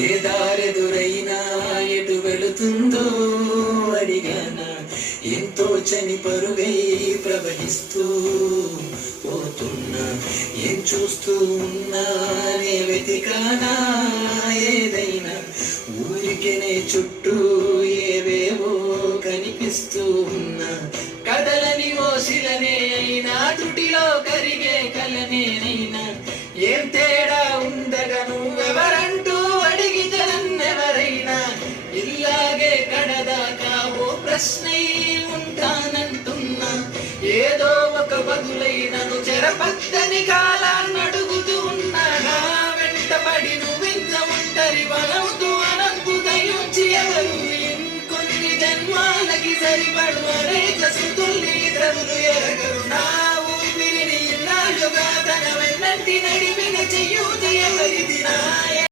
ఏ దారెదురైనా ఎటు వెళుతుందో అడిగానా, ఎంతో చని పరుగై ప్రవహిస్తూ పోతున్నా. ఏం చూస్తూ ఉన్నానే వెతికానా ఏదైనా, ఊరికెనే చుట్టూ ఏవేవో కనిపిస్తూ ఉన్నా. కదలని ఓసిలనే అయినా, తుటిలో కరిగే కలనేనైనా, ఏం తేడా ఉందగా నువ్వెవరంటూ అడిగితే నన్నెవరైనా, ఇల్లాగే కడదాకా ఓ ప్రశ్నై ఉంటానంటున్నా. ఏదో ఒక బదులైనను చెరపచ్చని కాలాన్ని అడుగుతూ ఉన్నా. నా వెంటబడి నువ్వింత ఒంటరి బలవుతూ అనంతు దయించి ఎవరు ఇంకొన్ని జన్మాలకి సరిపడు అనేక శృతుల్ని ఇతరులు ఎరగరు. నా ఊపిరిని ఇన్నాళ్ళుగా తన వెన్నంటి నడిపిన చెయ్యూత ఎవరిది నా